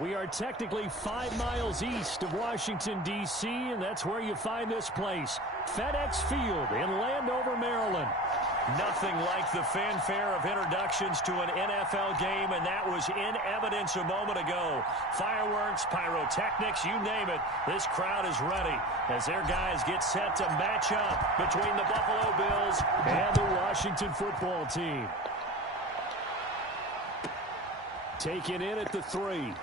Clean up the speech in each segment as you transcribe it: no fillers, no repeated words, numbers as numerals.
We are technically 5 miles east of Washington, D.C., and that's where you find this place, FedEx Field in Landover, Maryland. Nothing like the fanfare of introductions to an NFL game, and that was in evidence a moment ago. Fireworks, pyrotechnics, you name it. This crowd is ready as their guys get set to match up between the Buffalo Bills and the Washington football team. Taken in at the 3.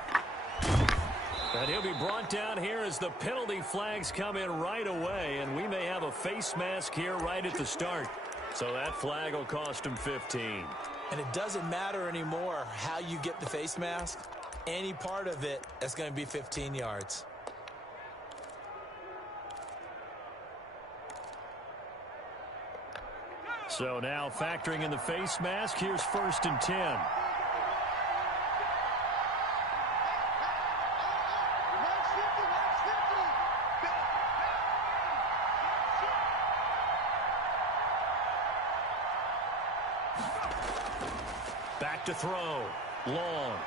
And he'll be brought down here as the penalty flags come in right away, and we may have a face mask here right at the start. So that flag will cost him 15. And it doesn't matter anymore how you get the face mask. Any part of it is going to be 15 yards. So now factoring in the face mask, here's 1st and 10. Back to throw. Long.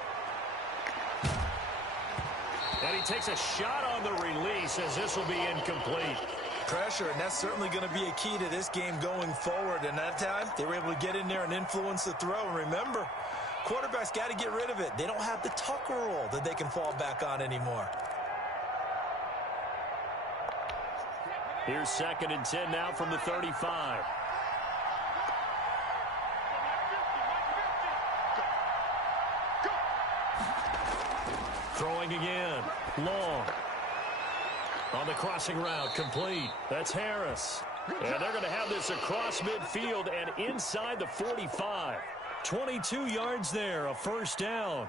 And he takes a shot on the release as this will be incomplete. Pressure, and that's certainly going to be a key to this game going forward. And that time, they were able to get in there and influence the throw. And remember, quarterbacks got to get rid of it. They don't have the Tucker rule that they can fall back on anymore. Here's 2nd and 10 now from the 35. Throwing again. Long. On the crossing route, complete. That's Harris. And they're going to have this across midfield and inside the 45. 22 yards there, a 1st down.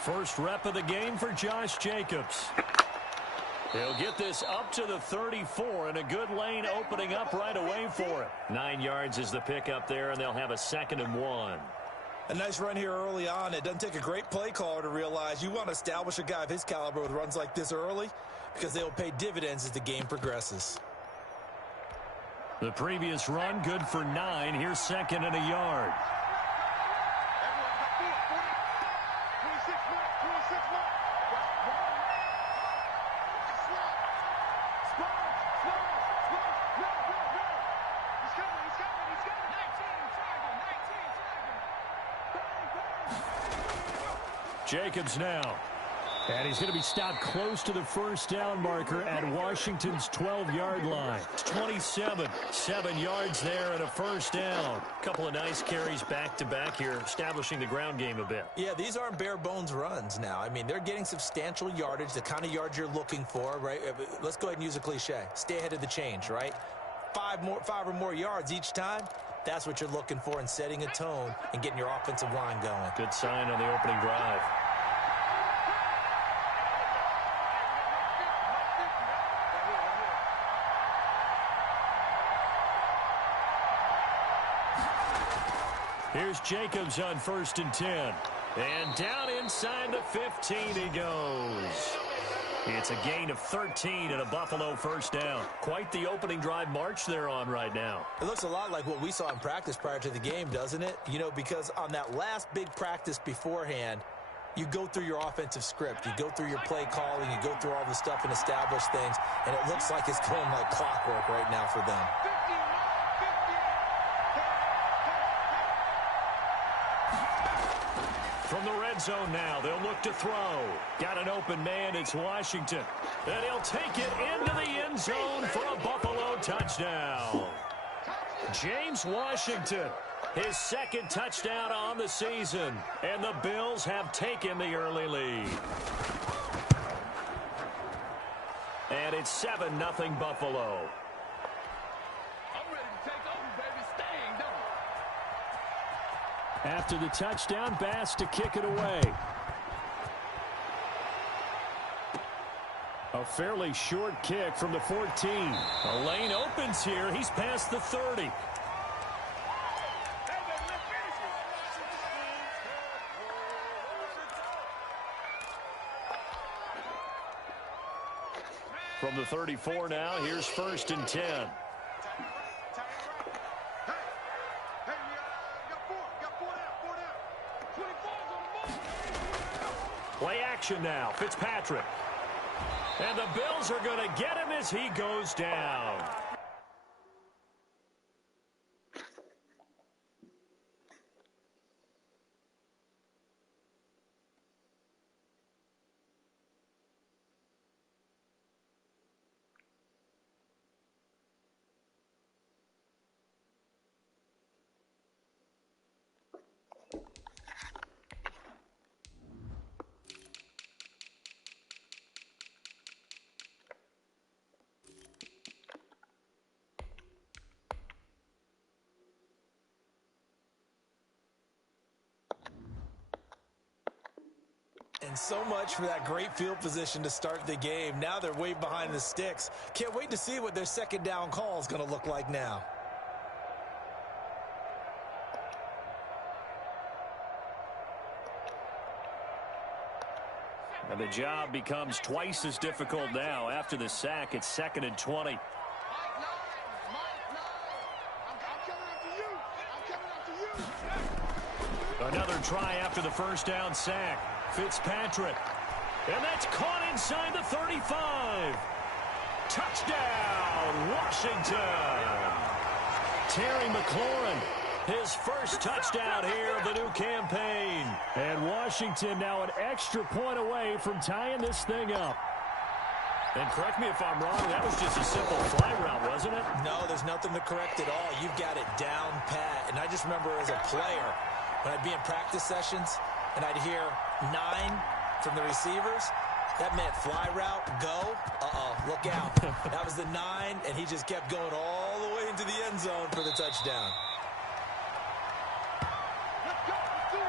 First rep of the game for Josh Jacobs. He'll get this up to the 34, and a good lane opening up right away for it. 9 yards is the pickup there, and they'll have a 2nd and 1. A nice run here early on. It doesn't take a great play caller to realize you want to establish a guy of his caliber with runs like this early because they'll pay dividends as the game progresses. The previous run good for 9. Here's 2nd and a yard. Jacobs now. And he's going to be stopped close to the 1st down marker at Washington's 12-yard line. 27, 7 yards there and a 1st down. A couple of nice carries back-to-back here, establishing the ground game a bit. Yeah, these aren't bare-bones runs now. I mean, they're getting substantial yardage, the kind of yards you're looking for, right? Let's go ahead and use a cliche. Stay ahead of the change, right? 5 or more yards each time. That's what you're looking for in setting a tone and getting your offensive line going. Good sign on the opening drive. Here's Jacobs on 1st and 10. And down inside the 15 he goes. It's a gain of 13 and a Buffalo 1st down. Quite the opening drive march they're on right now. It looks a lot like what we saw in practice prior to the game, doesn't it? You know, because on that last big practice beforehand, you go through your offensive script. You go through your play calling. You go through all the stuff and establish things. And it looks like it's going like clockwork right now for them. From the red zone now, they'll look to throw. Got an open man, it's Washington. And he'll take it into the end zone for a Buffalo touchdown. James Washington, his 2nd touchdown on the season. And the Bills have taken the early lead. And it's 7-0 Buffalo. After the touchdown, Bass to kick it away. A fairly short kick from the 14. A lane opens here. He's past the 30. From the 34 now, here's 1st and 10. Play action now. Fitzpatrick. And the Bills are going to get him as he goes down. And so much for that great field position to start the game. Now they're way behind the sticks. Can't wait to see what their second down call is going to look like now. And the job becomes twice as difficult now. After the sack, it's 2nd and 20. Another try after the first down sack. Fitzpatrick. And that's caught inside the 35. Touchdown, Washington. Terry McLaurin, his first touchdown here of the new campaign. And Washington now an extra point away from tying this thing up. And correct me if I'm wrong, that was just a simple fly route, wasn't it? No, there's nothing to correct at all. You've got it down pat. And I just remember as a player, when I'd be in practice sessions and I'd hear 9 from the receivers, that meant fly route, go, look out. That was the 9, and he just kept going all the way into the end zone for the touchdown. Let's go, let's do it.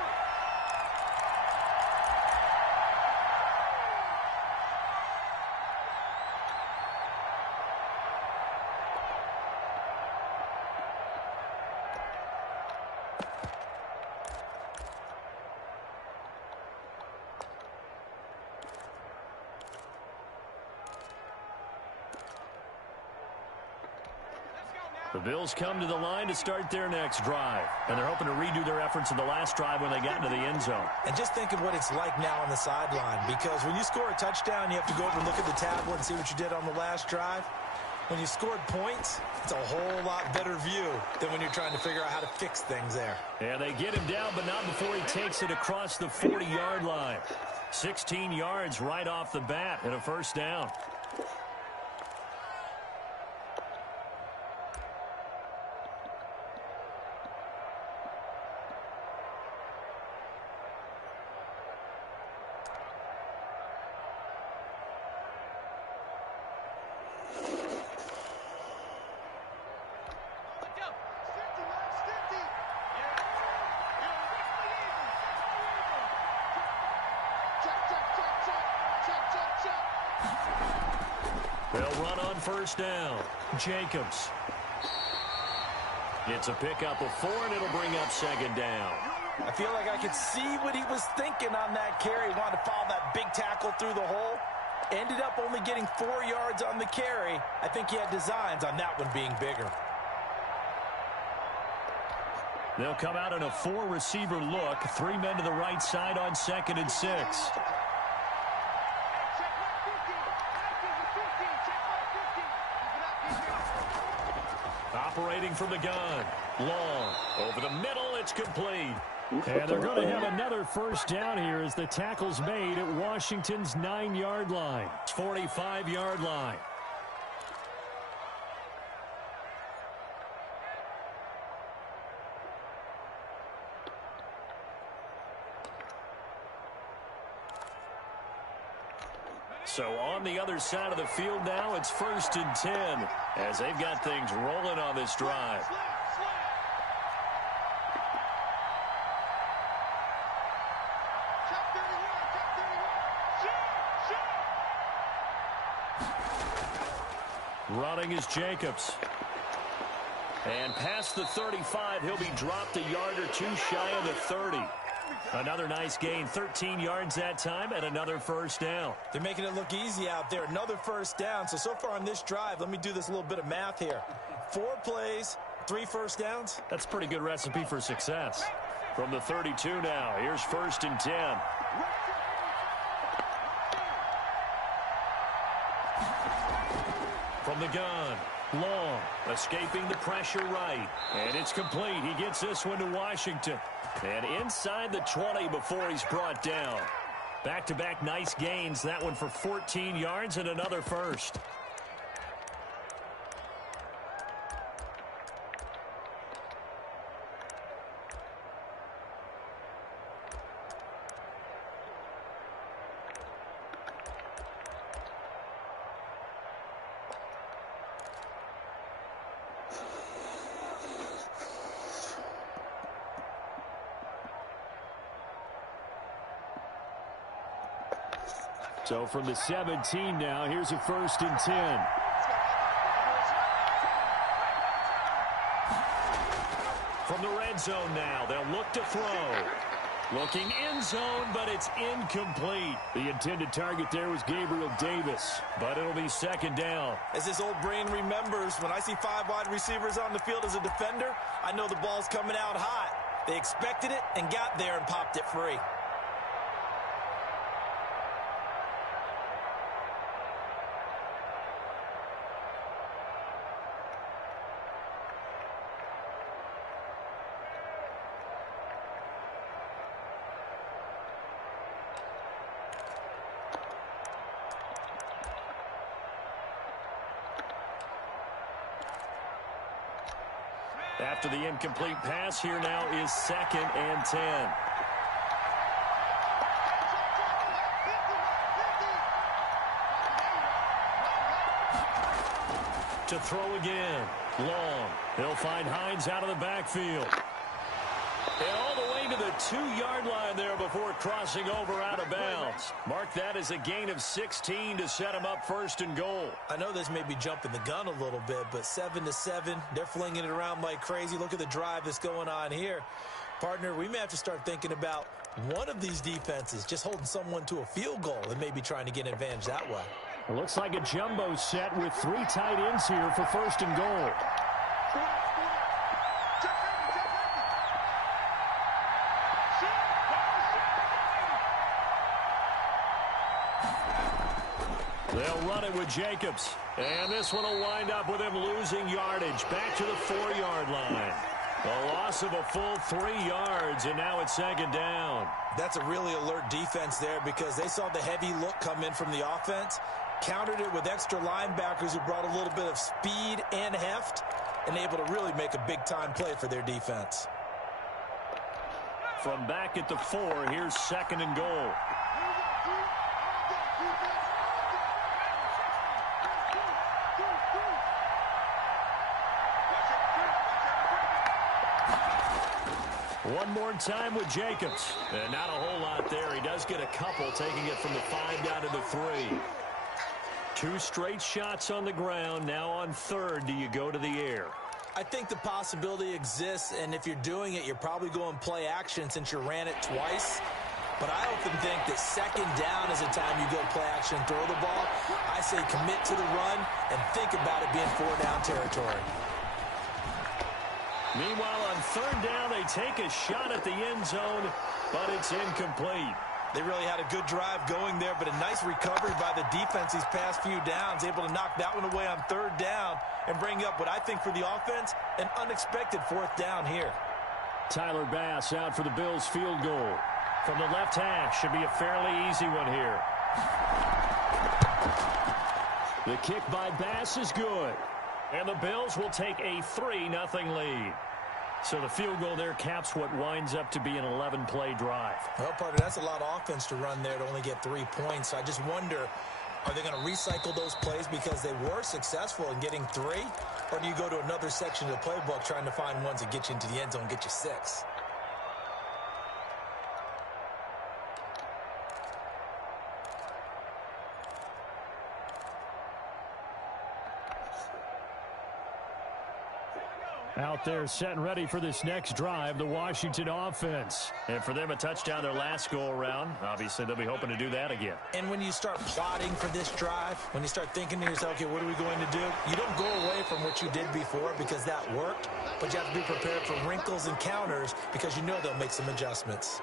The Bills come to the line to start their next drive. And they're hoping to redo their efforts in the last drive when they got into the end zone. And just think of what it's like now on the sideline, because when you score a touchdown, you have to go over and look at the tablet and see what you did on the last drive. When you scored points, it's a whole lot better view than when you're trying to figure out how to fix things there. And they get him down, but not before he takes it across the 40-yard line. 16 yards right off the bat and a first down. They'll run on first down. Jacobs. It's a pickup of 4, and it'll bring up 2nd down. I feel like I could see what he was thinking on that carry. He wanted to follow that big tackle through the hole. Ended up only getting 4 yards on the carry. I think he had designs on that one being bigger. They'll come out in a 4-receiver look. 3 men to the right side on 2nd and 6. Operating from the gun. Long. Over the middle, it's complete. And they're going to have another first down here as the tackle's made at Washington's 9-yard line. 45-yard line. So on the other side of the field now, it's 1st and 10 as they've got things rolling on this drive. Running is Jacobs. And past the 35, he'll be dropped a yard or two shy of the 30. Another nice gain, 13 yards that time, and another first down. They're making it look easy out there. Another first down. So far on this drive, let me do this little bit of math here. 4 plays, 3 first downs. That's a pretty good recipe for success. From the 32 now, here's 1st and 10. From the gun, long, escaping the pressure right. And it's complete. He gets this one to Washington. And inside the 20 before he's brought down. Back-to-back nice gains. That one for 14 yards and another first. So from the 17 now, here's a 1st and 10. From the red zone now, they'll look to throw. Looking end zone, but it's incomplete. The intended target there was Gabriel Davis, but it'll be 2nd down. As this old brain remembers, when I see 5 wide receivers on the field as a defender, I know the ball's coming out hot. They expected it and got there and popped it free. After the incomplete pass, here now is 2nd and 10. To throw again. Long. He'll find Hines out of the backfield. And all the way to the 2-yard line there before crossing over out of bounds. Mark that as a gain of 16 to set him up 1st and goal. I know this may be jumping the gun a little bit, but 7-7, they're flinging it around like crazy. Look at the drive that's going on here. Partner, we may have to start thinking about one of these defenses just holding someone to a field goal and maybe trying to get an advantage that way. It looks like a jumbo set with 3 tight ends here for 1st and goal. They'll run it with Jacobs. And this one will wind up with him losing yardage. Back to the 4-yard line. A loss of a full 3 yards, and now it's 2nd down. That's a really alert defense there because they saw the heavy look come in from the offense, countered it with extra linebackers who brought a little bit of speed and heft, and able to really make a big-time play for their defense. From back at the 4, here's 2nd and goal. One more time with Jacobs. And not a whole lot there. He does get a couple, taking it from the 5 down to the 3. 2 straight shots on the ground. Now on 3rd, do you go to the air? I think the possibility exists, and if you're doing it, you're probably going play action since you ran it twice. But I often think that 2nd down is the time you go play action and throw the ball. I say commit to the run and think about it being 4-down territory. Meanwhile, on 3rd down, they take a shot at the end zone, but it's incomplete. They really had a good drive going there, but a nice recovery by the defense these past few downs, able to knock that one away on 3rd down and bring up what I think for the offense, an unexpected 4th down here. Tyler Bass out for the Bills field goal. From the left hash, should be a fairly easy one here. The kick by Bass is good. And the Bills will take a 3-0 lead. So the field goal there caps what winds up to be an 11-play drive. Well, partner, that's a lot of offense to run there to only get 3 points. So I just wonder, are they going to recycle those plays because they were successful in getting 3? Or do you go to another section of the playbook trying to find ones that get you into the end zone and get you 6? Out there set and ready for this next drive, the Washington offense. And for them, a touchdown their last go-around. Obviously, they'll be hoping to do that again. And when you start plotting for this drive, when you start thinking to yourself, okay, what are we going to do? You don't go away from what you did before because that worked, but you have to be prepared for wrinkles and counters because you know they'll make some adjustments.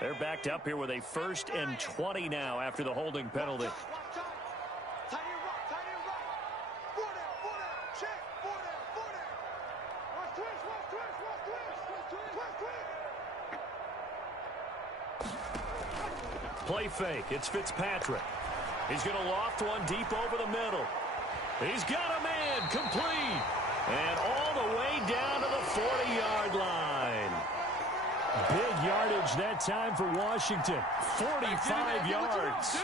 They're backed up here with a 1st and 20 now after the holding penalty. Play fake. It's Fitzpatrick. He's going to loft one deep over the middle. He's got a man complete. And all the way down to the 40-yard line. Big yardage that time for Washington. 45 yards.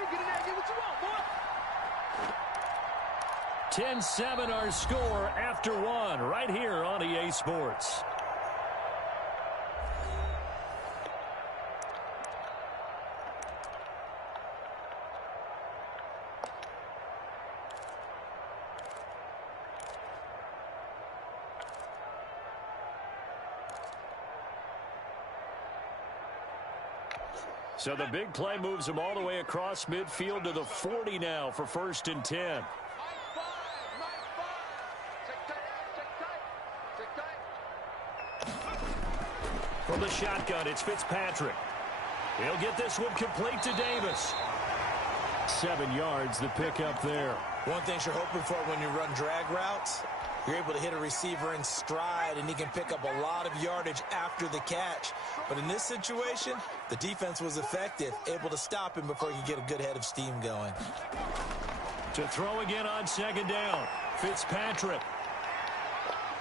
10-7 our score after one right here on EA Sports. So the big play moves him all the way across midfield to the 40 now for 1st and 10. From the shotgun, it's Fitzpatrick. He'll get this one complete to Davis. 7 yards the pick up there. One thing you're hoping for when you run drag routes, you're able to hit a receiver in stride, and he can pick up a lot of yardage after the catch. But in this situation, the defense was effective, able to stop him before he could get a good head of steam going. To throw again on 2nd down, Fitzpatrick.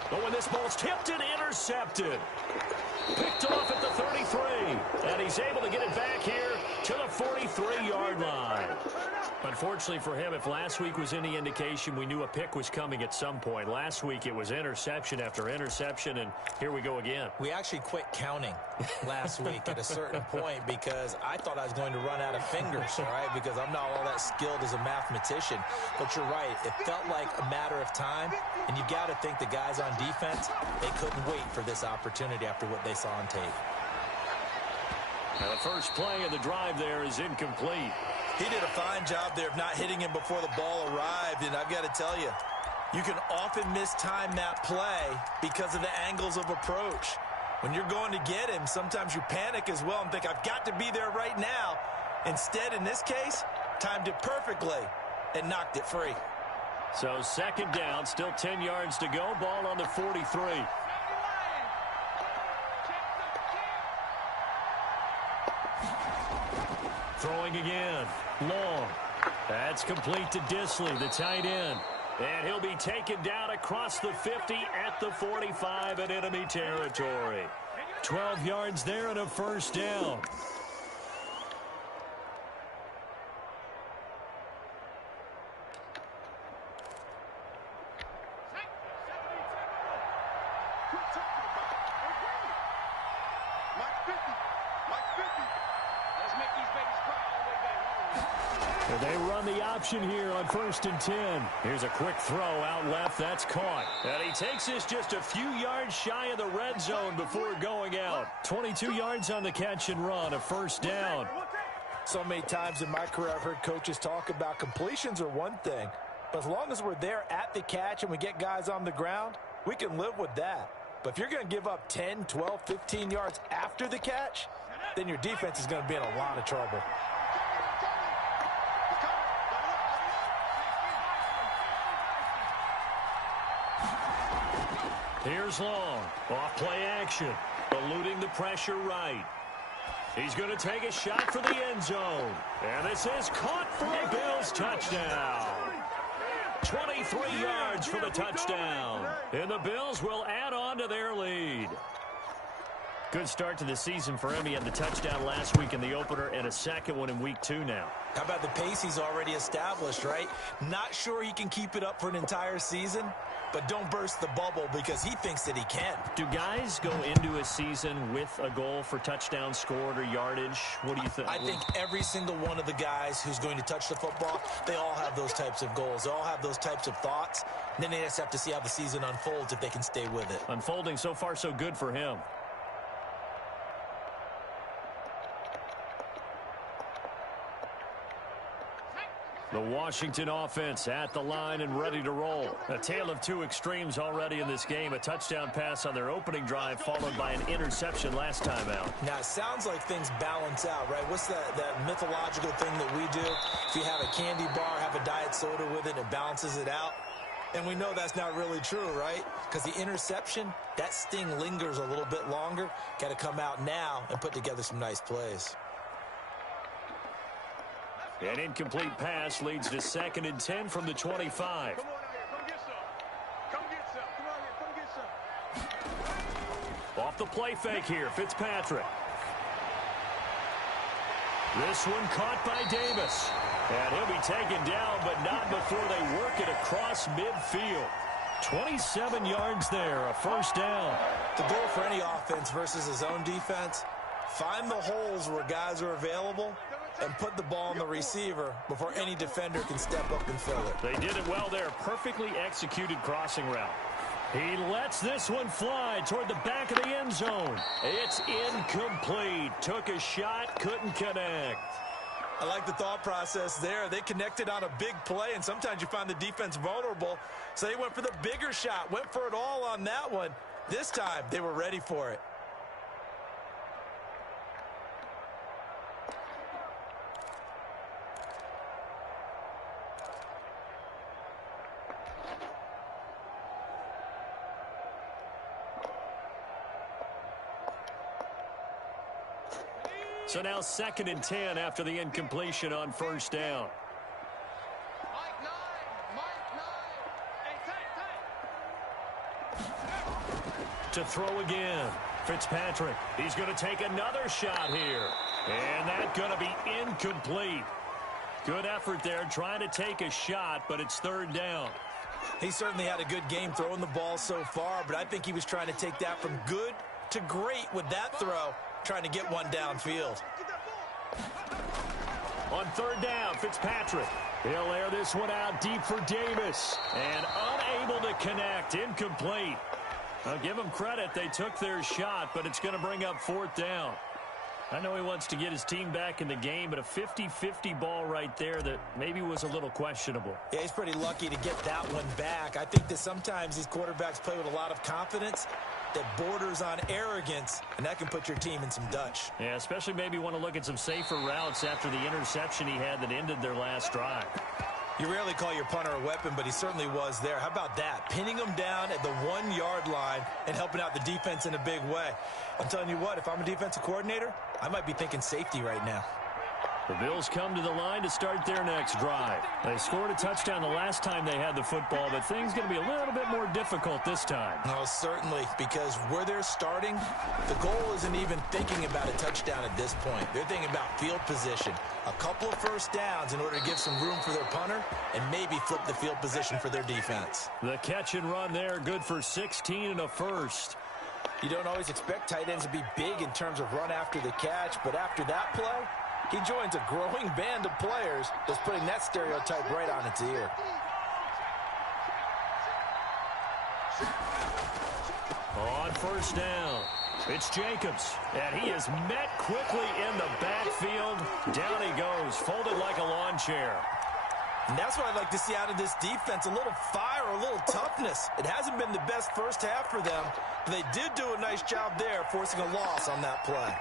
But when this ball's tipped and intercepted. Picked off at the 33. And he's able to get it back here to the 43-yard line. Unfortunately for him, if last week was any indication, we knew a pick was coming at some point. Last week it was interception after interception, and here we go again. We actually quit counting last week at a certain point because I thought I was going to run out of fingers, all right, because I'm not all that skilled as a mathematician. But you're right. It felt like a matter of time, and you got to think the guys on defense, they couldn't wait for this opportunity after what they saw on tape. Now the first play of the drive there is incomplete. He did a fine job there of not hitting him before the ball arrived, and I've got to tell you, you can often mistime that play because of the angles of approach. When you're going to get him, sometimes you panic as well and think, I've got to be there right now. Instead, in this case, timed it perfectly and knocked it free. So 2nd down, still 10 yards to go, ball on the 43. Throwing again. Long. That's complete to Disley, the tight end. And he'll be taken down across the 50 at the 45 in enemy territory. 12 yards there and a 1st down. They run the option here on 1st and 10. Here's a quick throw out left. That's caught. And he takes this just a few yards shy of the red zone before going out. 22 yards on the catch and run, a 1st down. So many times in my career I've heard coaches talk about completions are one thing, but as long as we're there at the catch and we get guys on the ground, we can live with that. But if you're going to give up 10, 12, 15 yards after the catch, then your defense is going to be in a lot of trouble. Here's Long. Off play action. Eluding the pressure right. He's going to take a shot for the end zone. And this is caught for a Bills touchdown. 23 yards for the touchdown. And the Bills will add on to their lead. Good start to the season for him. He had the touchdown last week in the opener and a second one in week 2 now. How about the pace he's already established, right? Not sure he can keep it up for an entire season, but don't burst the bubble because he thinks that he can. Do guys go into a season with a goal for touchdown scored or yardage? What do you think? I think every single one of the guys who's going to touch the football, they all have those types of goals. They all have those types of thoughts. And then they just have to see how the season unfolds if they can stay with it. Unfolding so far so good for him. The Washington offense at the line and ready to roll. A tale of two extremes already in this game. A touchdown pass on their opening drive followed by an interception last time out. Now, it sounds like things balance out, right? What's that mythological thing that we do? If you have a candy bar, have a diet soda with it, it balances it out. And we know that's not really true, right? Because the interception, that sting lingers a little bit longer. Got to come out now and put together some nice plays. An incomplete pass leads to 2nd and 10 from the 25. Come on out here. Come get some. Come get some. Come on here. Come get some. Off the play fake here, Fitzpatrick. This one caught by Davis. And he'll be taken down, but not before they work it across midfield. 27 yards there, a first down. The goal for any offense versus his own defense, find the holes where guys are available and put the ball on the receiver before any defender can step up and fill it. They did it well there. Perfectly executed crossing route. He lets this one fly toward the back of the end zone. It's incomplete. Took a shot, couldn't connect. I like the thought process there. They connected on a big play, and sometimes you find the defense vulnerable. So they went for the bigger shot, went for it all on that one. This time, they were ready for it. So now 2nd and 10 after the incompletion on first down. Mike 9. Hey, To throw again. Fitzpatrick. He's going to take another shot here. And that's going to be incomplete. Good effort there trying to take a shot, but it's 3rd down. He certainly had a good game throwing the ball so far, but I think he was trying to take that from good to great with that throw, trying to get one downfield. On 3rd down, Fitzpatrick. He'll air this one out deep for Davis. And unable to connect. Incomplete. I'll give them credit. They took their shot, but it's going to bring up 4th down. I know he wants to get his team back in the game, but a 50-50 ball right there that maybe was a little questionable. Yeah, he's pretty lucky to get that one back. I think that sometimes these quarterbacks play with a lot of confidence that borders on arrogance, and that can put your team in some Dutch. Yeah, especially maybe want to look at some safer routes after the interception he had that ended their last drive. You rarely call your punter a weapon, but he certainly was there. How about that? Pinning him down at the 1-yard line and helping out the defense in a big way. I'm telling you what, if I'm a defensive coordinator, I might be thinking safety right now. The Bills come to the line to start their next drive. They scored a touchdown the last time they had the football, but things going to be a little bit more difficult this time. No, certainly, because where they're starting, the goal isn't even thinking about a touchdown at this point. They're thinking about field position, a couple of first downs in order to give some room for their punter and maybe flip the field position for their defense. The catch and run there, good for 16 and a first. You don't always expect tight ends to be big in terms of run after the catch, but after that play, he joins a growing band of players that's putting that stereotype right on its ear. On first down, it's Jacobs, and he is met quickly in the backfield. Down he goes, folded like a lawn chair. And that's what I'd like to see out of this defense, a little fire, a little toughness. It hasn't been the best first half for them, but they did do a nice job there, forcing a loss on that play.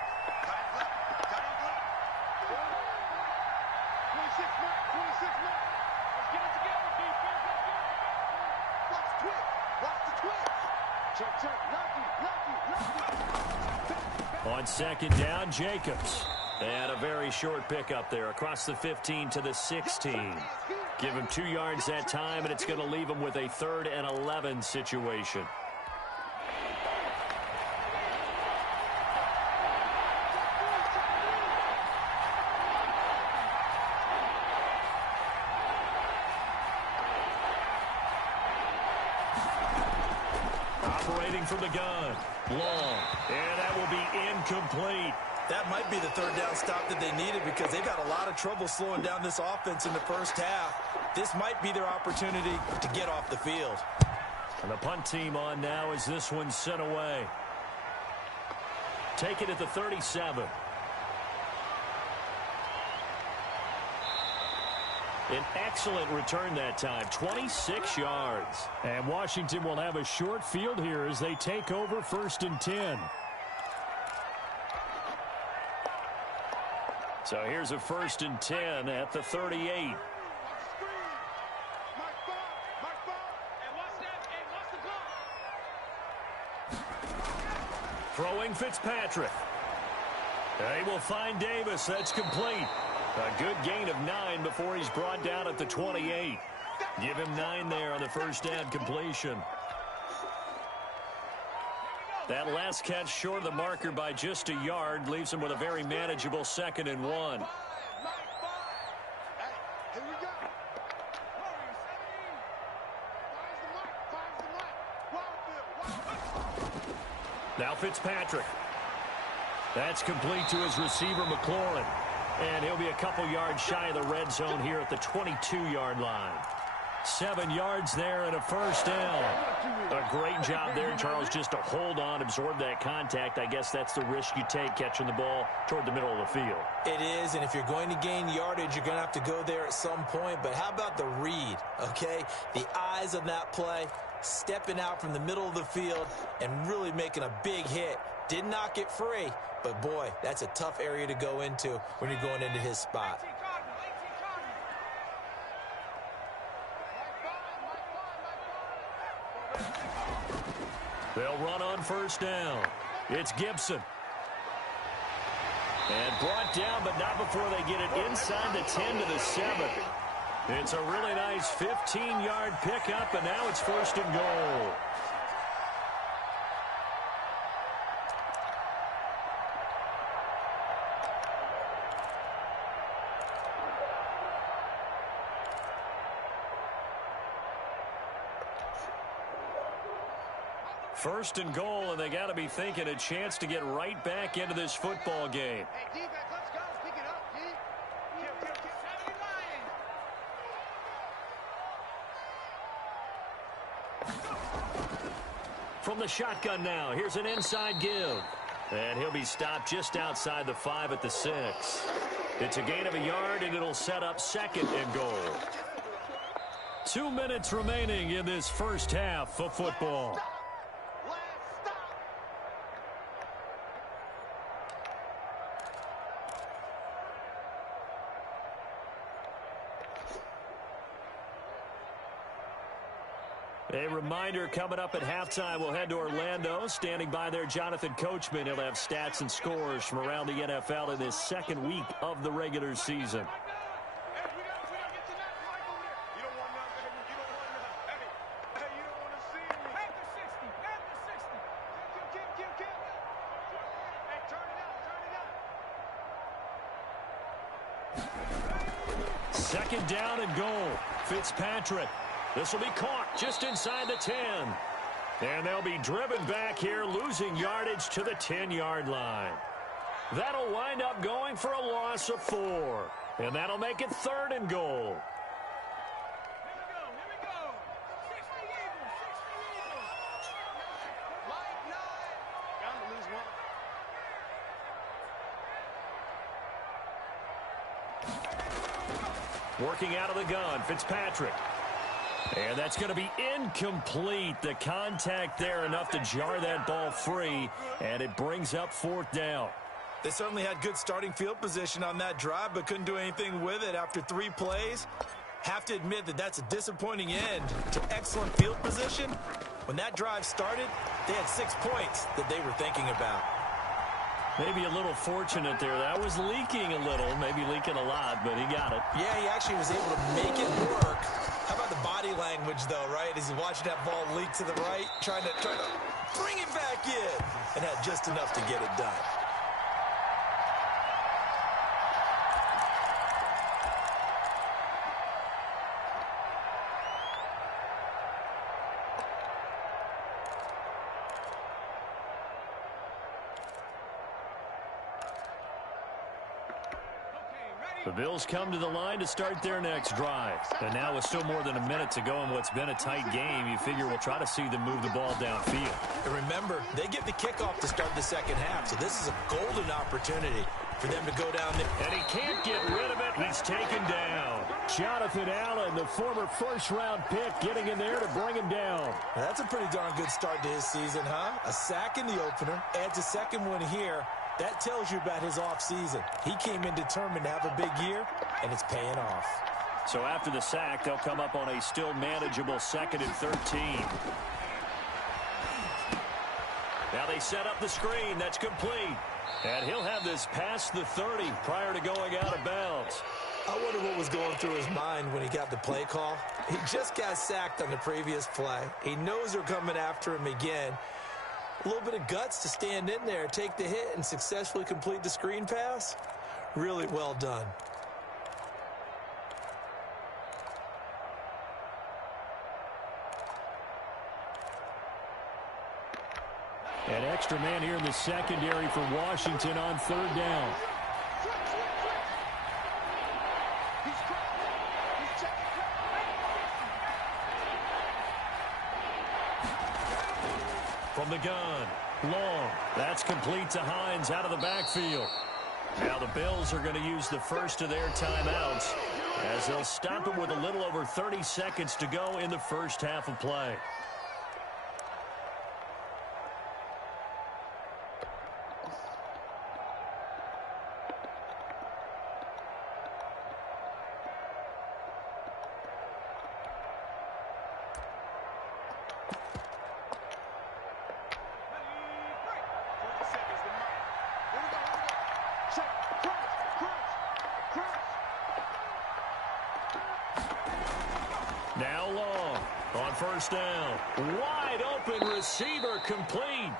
On second down, Jacobs. And a very short pickup there across the 15 to the 16. Give him 2 yards that time, and it's going to leave him with a 3rd and 11 situation. Awaiting from the gun. Long. And that will be incomplete. That might be the third down stop that they needed because they've had a lot of trouble slowing down this offense in the first half. This might be their opportunity to get off the field. And the punt team on now as this one's sent away. Take it at the 37. An excellent return that time, 26 yards. And Washington will have a short field here as they take over 1st and 10. So here's a 1st and 10 at the 38. Throwing Fitzpatrick. They will find Davis. That's complete. A good gain of 9 before he's brought down at the 28. Give him 9 there on the first down completion. That last catch short of the marker by just a yard leaves him with a very manageable 2nd and 1. Now Fitzpatrick. That's complete to his receiver, McLaurin. And he'll be a couple yards shy of the red zone here at the 22-yard line. 7 yards there and a first down. A great job there, Charles, just to hold on, absorb that contact. I guess that's the risk you take catching the ball toward the middle of the field. It is, and if you're going to gain yardage, you're going to have to go there at some point. But how about the read, okay? The eyes of that play, stepping out from the middle of the field and really making a big hit. Didn't knock it free, but boy, that's a tough area to go into when you're going into his spot. They'll run on first down. It's Gibson. And brought down, but not before they get it inside the 10 to the 7. It's a really nice 15-yard pickup, and now it's 1st and goal. First and goal, and they got to be thinking a chance to get right back into this football game. Hey, defense, let's go. Pick it up, D. From the shotgun now, here's an inside give. And he'll be stopped just outside the 5 at the 6. It's a gain of a yard, and it'll set up 2nd and goal. 2 minutes remaining in this first half of football. A reminder, coming up at halftime, we'll head to Orlando. Standing by there, Jonathan Coachman. He'll have stats and scores from around the NFL in this 2nd week of the regular season. Second down and goal. Fitzpatrick. This will be caught just inside the 10. And they'll be driven back here, losing yardage to the 10-yard line. That'll wind up going for a loss of 4. And that'll make it 3rd and goal. Working out of the gun, Fitzpatrick. And that's going to be incomplete. The contact there enough to jar that ball free, and it brings up 4th down. They certainly had good starting field position on that drive, but couldn't do anything with it after 3 plays. Have to admit that that's a disappointing end to excellent field position. When that drive started, they had 6 points that they were thinking about. Maybe a little fortunate there. That was leaking a little, maybe leaking a lot, but he got it. Yeah, he actually was able to make it work. How about the body language, though, right? As he's watching that ball leak to the right, trying to bring it back in, and had just enough to get it done. The Bills come to the line to start their next drive. And now with still more than a minute to go in what's been a tight game, you figure we'll try to see them move the ball downfield. And remember, they get the kickoff to start the second half, so this is a golden opportunity for them to go down there. And he can't get rid of it. He's taken down. Jonathan Allen, the former first-round pick, getting in there to bring him down. That's a pretty darn good start to his season, huh? A sack in the opener, adds a second one here. That tells you about his offseason. He came in determined to have a big year, and it's paying off. So after the sack, they'll come up on a still manageable 2nd and 13. Now they set up the screen. That's complete. And he'll have this past the 30 prior to going out of bounds. I wonder what was going through his mind when he got the play call. He just got sacked on the previous play. He knows they're coming after him again. A little bit of guts to stand in there, take the hit, and successfully complete the screen pass. Really well done. An extra man here in the secondary for Washington on 3rd down. From the gun, long. That's complete to Hines out of the backfield. Now the Bills are going to use the first of their timeouts as they'll stop it with a little over 30 seconds to go in the first half of play. Now long on 1st down. Wide open receiver complete.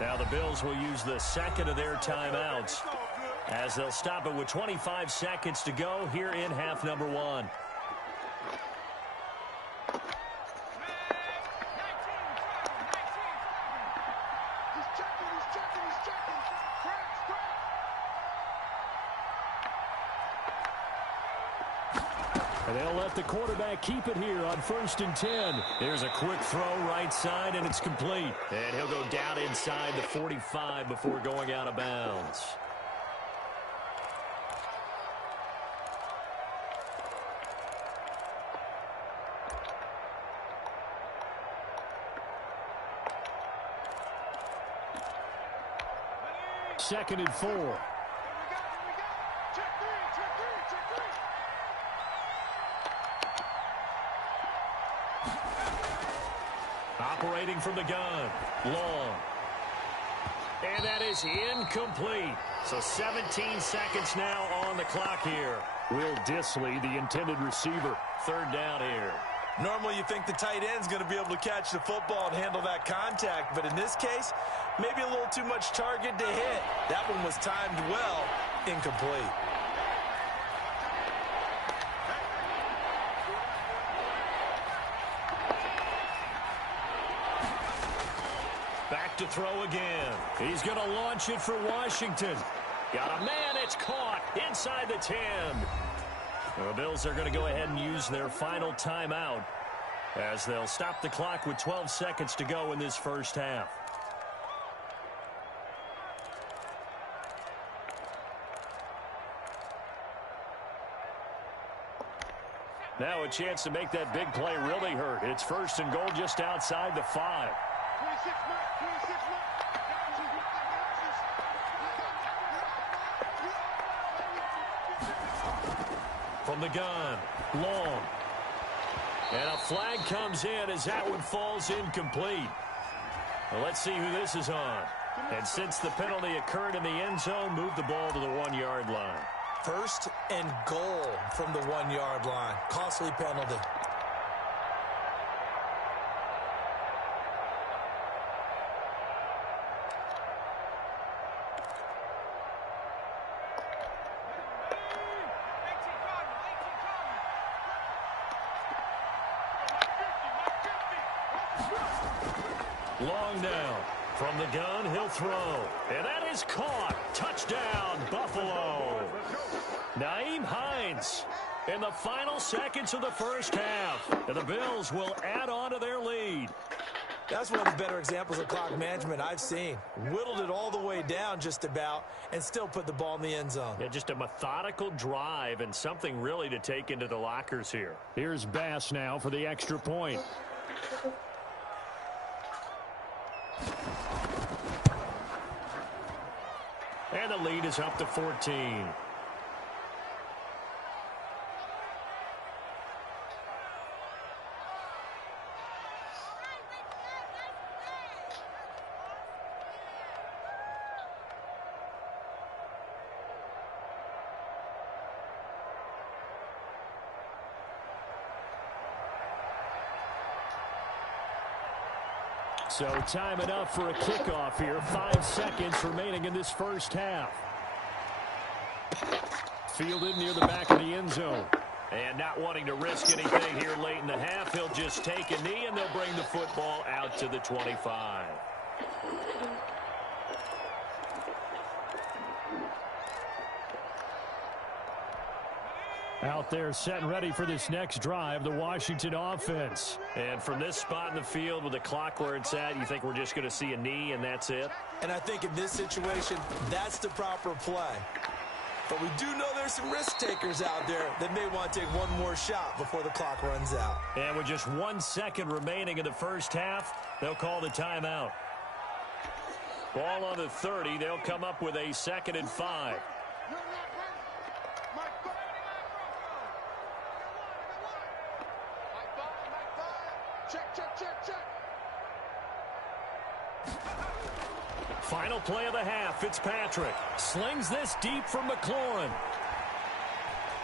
Now the Bills will use the second of their timeouts as they'll stop it with 25 seconds to go here in half number 1. And they'll let the quarterback keep it here on 1st and 10. There's a quick throw right side, and it's complete. And he'll go down inside the 45 before going out of bounds. Second and 4. Operating from the gun. Long. And that is incomplete. So 17 seconds now on the clock here. Will Dissly, the intended receiver. 3rd down here. Normally you think the tight end's going to be able to catch the football and handle that contact, but in this case, maybe a little too much target to hit. That one was timed well, incomplete. Back to throw again. He's going to launch it for Washington. Got a man, it's caught inside the 10. The Bills are going to go ahead and use their final timeout as they'll stop the clock with 12 seconds to go in this first half. Now a chance to make that big play really hurt. It's 1st and goal just outside the 5. From the gun, long. And a flag comes in as that one falls incomplete. Well, let's see who this is on. And since the penalty occurred in the end zone, move the ball to the 1-yard line. 1st and goal from the 1-yard line. Costly penalty. Long down. From the gun, he'll throw. And that is caught. Touchdown, Buffalo. Naeem in the final seconds of the first half. And the Bills will add on to their lead. That's one of the better examples of clock management I've seen. Whittled it all the way down just about and still put the ball in the end zone. Yeah, just a methodical drive and something really to take into the lockers here. Here's Bass now for the extra point. And the lead is up to 14. So time enough for a kickoff here. 5 seconds remaining in this first half. Fielded near the back of the end zone. And not wanting to risk anything here late in the half, he'll just take a knee and they'll bring the football out to the 25. Out there set and ready for this next drive, the Washington offense. And from this spot in the field with the clock where it's at, you think we're just going to see a knee and that's it? And I think in this situation, that's the proper play. But we do know there's some risk takers out there that may want to take one more shot before the clock runs out. And with just 1 second remaining in the first half, they'll call the timeout. Ball on the 30. They'll come up with a 2nd and 5. Final play of the half. Fitzpatrick slings this deep from McLaurin.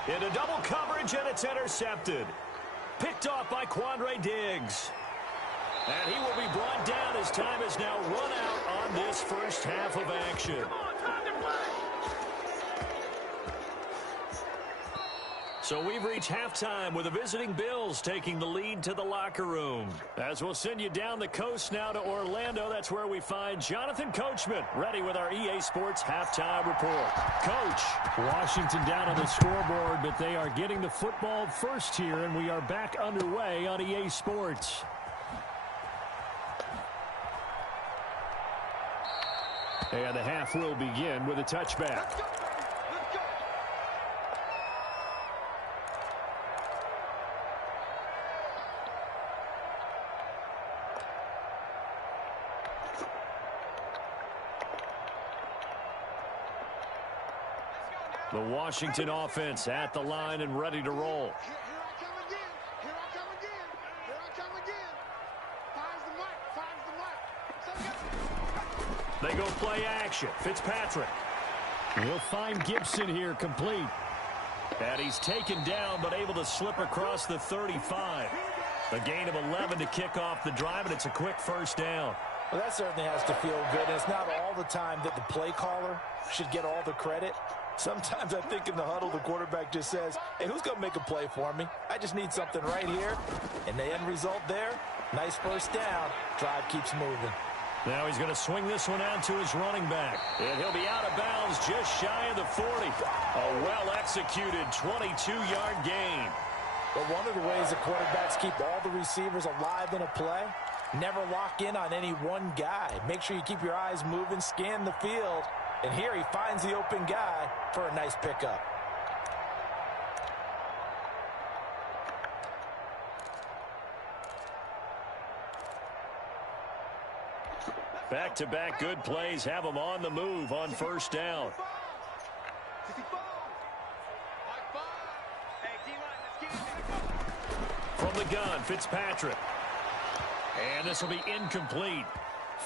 Into double coverage, and it's intercepted. Picked off by Quandre Diggs. And he will be brought down as time has now run out on this first half of action. So we've reached halftime with the visiting Bills taking the lead to the locker room. As we'll send you down the coast now to Orlando, that's where we find Jonathan Coachman ready with our EA Sports halftime report. Coach. Washington down on the scoreboard, but they are getting the football first here, and we are back underway on EA Sports. And the half will begin with a touchback. The Washington offense at the line and ready to roll. Here I come again. Here I come again. Here I come again. Finds the mark. Finds the mark. They go play action. Fitzpatrick. We'll find Gibson here complete. And he's taken down but able to slip across the 35. A gain of 11 to kick off the drive, and it's a quick first down. Well, that certainly has to feel good, and it's not all the time that the play caller should get all the credit. Sometimes I think in the huddle, the quarterback just says, hey, who's going to make a play for me? I just need something right here. And the end result there, nice first down. Drive keeps moving. Now he's going to swing this one out to his running back. And he'll be out of bounds just shy of the 40. A well-executed 22-yard gain. But one of the ways the quarterbacks keep all the receivers alive in a play, never lock in on any one guy. Make sure you keep your eyes moving, scan the field. And here he finds the open guy for a nice pickup. Back-to-back good plays have him on the move on first down. From the gun, Fitzpatrick. And this will be incomplete.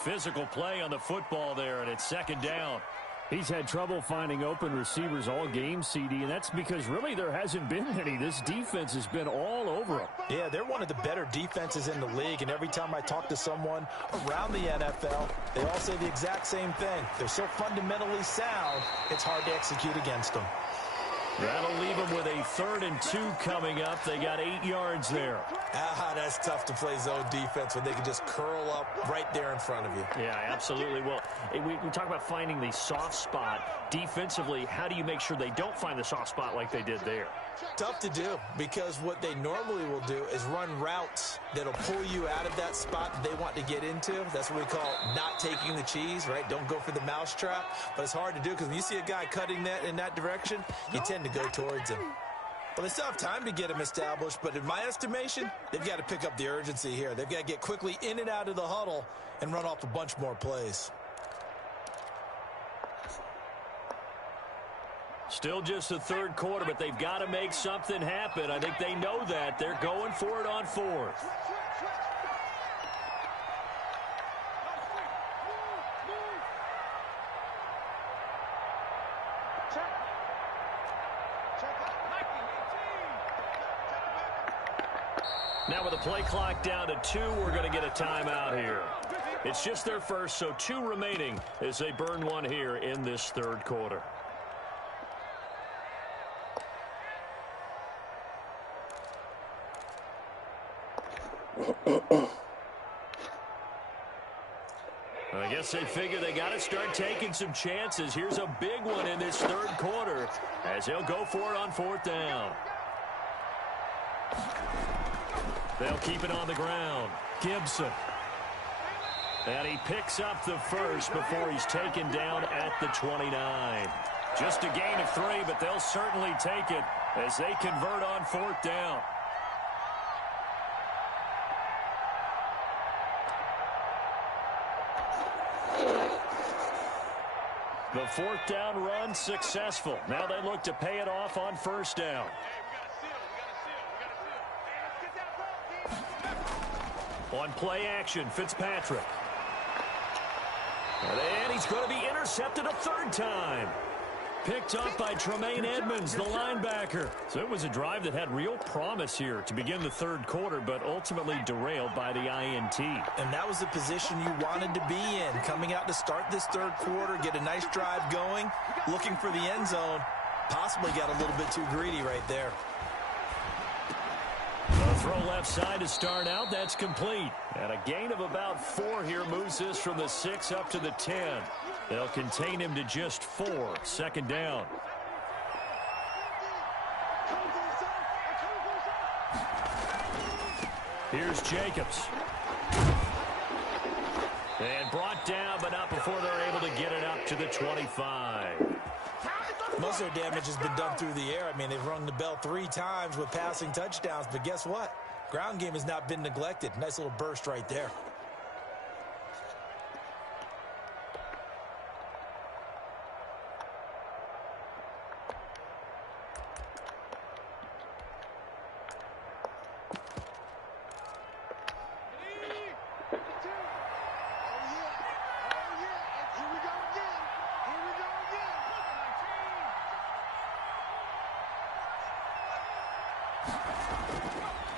Physical play on the football there, and it's second down. He's had trouble finding open receivers all game, CD, and that's because really there hasn't been any. This defense has been all over him. Yeah, they're one of the better defenses in the league, and every time I talk to someone around the NFL, they all say the exact same thing. They're so fundamentally sound, it's hard to execute against them. That'll leave them with a 3rd and 2 coming up. They got 8 yards there. That's tough to play zone defense when they can just curl up right there in front of you. Yeah, absolutely. Well, we talk about finding the soft spot. Defensively, how do you make sure they don't find the soft spot like they did there? Tough to do, because what they normally will do is run routes that'll pull you out of that spot that they want to get into. That's what we call not taking the cheese, right? Don't go for the mousetrap. But it's hard to do because when you see a guy cutting that in that direction, you tend to go towards him. Well, they still have time to get him established, but in my estimation, they've got to pick up the urgency here. They've got to get quickly in and out of the huddle and run off a bunch more plays. Still just the third quarter, but they've got to make something happen. I think they know that. They're going for it on fourth. Now with the play clock down to 2, we're going to get a timeout here. It's just their first, so 2 remaining as they burn one here in this third quarter. I guess they figure they got to start taking some chances. Here's a big one in this third quarter as they'll go for it on fourth down. They'll keep it on the ground. Gibson. And he picks up the first before he's taken down at the 29. Just a gain of 3, but they'll certainly take it as they convert on fourth down. The fourth down run successful. Now they look to pay it off on first down. On play action, Fitzpatrick. And he's going to be intercepted a third time. Picked up by Tremaine Edmonds, the linebacker. So it was a drive that had real promise here to begin the third quarter, but ultimately derailed by the INT. And that was the position you wanted to be in. Coming out to start this third quarter, get a nice drive going, looking for the end zone. Possibly got a little bit too greedy right there. A throw left side to start out. That's complete. And a gain of about 4 here moves this from the 6 up to the 10. They'll contain him to just 4. Second down. Here's Jacobs. And brought down, but not before they're able to get it up to the 25. Most of their damage has been done through the air. I mean, they've rung the bell 3 times with passing touchdowns, but guess what? Ground game has not been neglected. Nice little burst right there.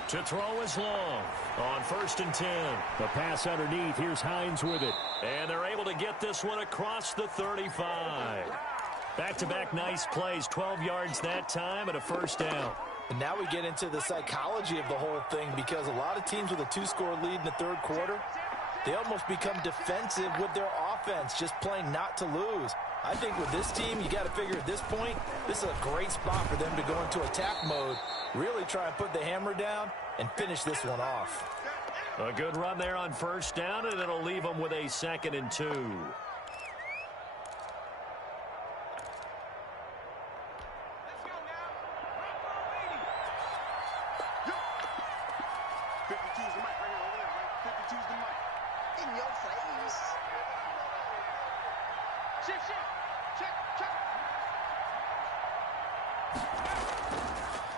To throw is long on 1st and 10. The pass underneath. Here's Hines with it. And they're able to get this one across the 35. Back-to-back nice plays. 12 yards that time and a first down. And now we get into the psychology of the whole thing, because a lot of teams with a 2-score lead in the third quarter, they almost become defensive with their offense, just playing not to lose. I think with this team, you got to figure at this point, this is a great spot for them to go into attack mode, really try and put the hammer down and finish this one off. A good run there on first down, and it'll leave them with a 2nd and 2.